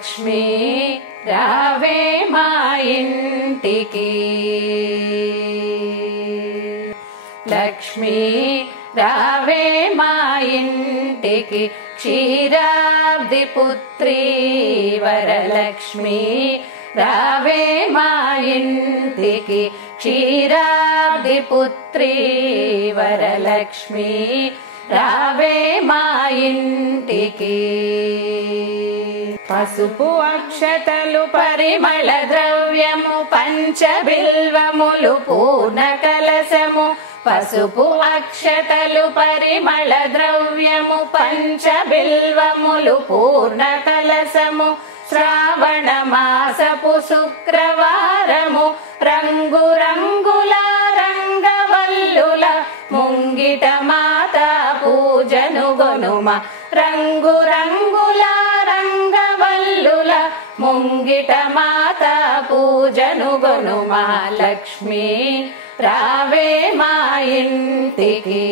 లక్ష్మీ రావే మా ఇంటికి, లక్ష్మీ రావే మా ఇంటికి, క్షీరాబ్ది పుత్రి వరలక్ష్మి రావే మా ఇంటికి, క్షీరాబ్ది పుత్రి వరలక్ష్మి రావే మా ఇంటికి. పసుపు అక్షతలు పరిమళ ద్రవ్యము పంచబిల్వములు పూర్ణ కలశము, పసుపు అక్షతలు పరిమళ ద్రవ్యము పంచబిల్వములు పూర్ణ కలశము, శ్రావణ మాసపు శుక్రవారము రంగు రంగుల రంగవల్లుల ముంగిట మాతా పూజను గొనుమ, రంగు రంగుల రంగవల్లుల ముంగిట మాతా పూజను గొనుమ. లక్ష్మీ రావే మా ఇంటికి,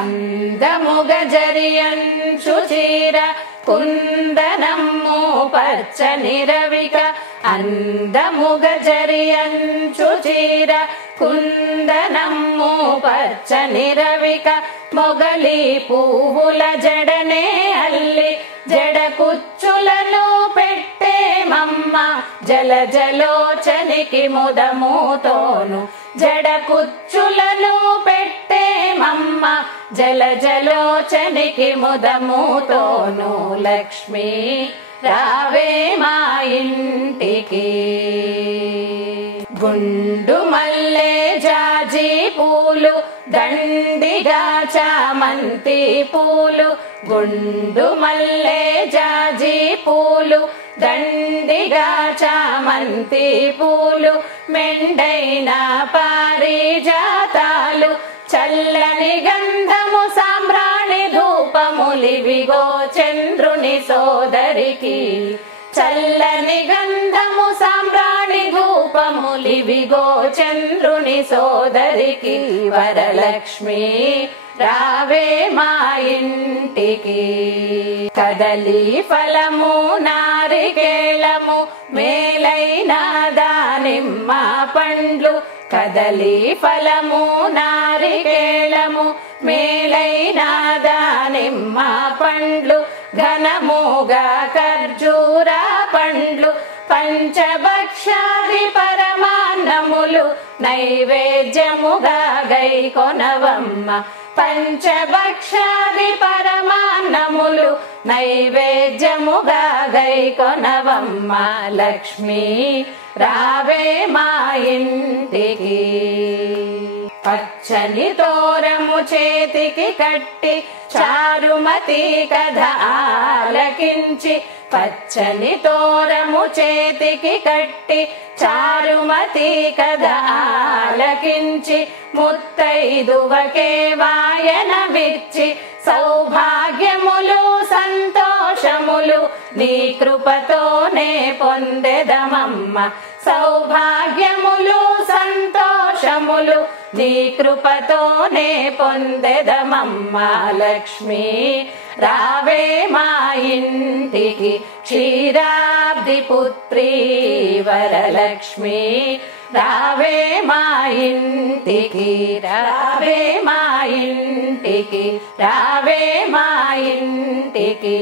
అందముగ జరియంచు చీర కుందనమ్ము పచ్చని రవిక, అందముగ జరియంచు చీర కుందనమ్ము పచ్చని రవిక, మొగలి పువ్వుల జడనే అల్లి జడ కుచ్చులను పెట్టేమమ్మ, జలజలోచనికి ముదముతోను జడ కుచ్చులను పెట్టేమమ్మ, జలజలోచనికి ముదముతోను. లక్ష్మీ రావే మా ఇంటికి, గుండు మల్లె జాజి పూలు దండిగా చామంతి పూలు, గుండు మల్లె జాజి పూలు దండిగా చామంతి పూలు, మెండైన పారిజాతాలు చల్లని గంధము సాంబ్రాణి ధూపములివిగో చంద్రుని సోదరికి, చల్లని గంధము సాంబ్రాణి ధూపములివిగో చంద్రుని సోదరికి. వరలక్ష్మి రావే మా ఇంటికి, కదలి ఫలము నారికేళము మేలైన దానిమ్మ పండ్లు, కదలి ఫలము నారికేళము మేలైన దానిమ్మ పండ్లు, ఘనముగా ఖర్జూర పండ్లు పంచభక్షాది పరమాన్నములు నైవేద్యముగా గైకొనవమ్మ, పంచభక్షాది పరమాన్నములు నైవేద్యముగా గైకొనవమ్మ. లక్ష్మీ రావే మా ఇంటికి, పచ్చని తోరము చేతికి కట్టి చారుమతి కథ ఆలకించి, పచ్చని తోరము చేతికి కట్టి చారుమతి కథ ఆలకించి, ముత్తైదువకే వాయన విచ్చి సౌభాగ్యములు సంతోషములు నీ కృపతోనే పొందెదమమ్మ, సౌభాగ్యములు సంతోషములు నీ కృపతోనే పొందెదమమ్మ. లక్ష్మీ రావే మా ఇంటికి, క్షీరాబ్ది పుత్రి వరలక్ష్మి రావే మా ఇంటికి, రావే మా ఇంటికి, రావే మా ఇంటికి.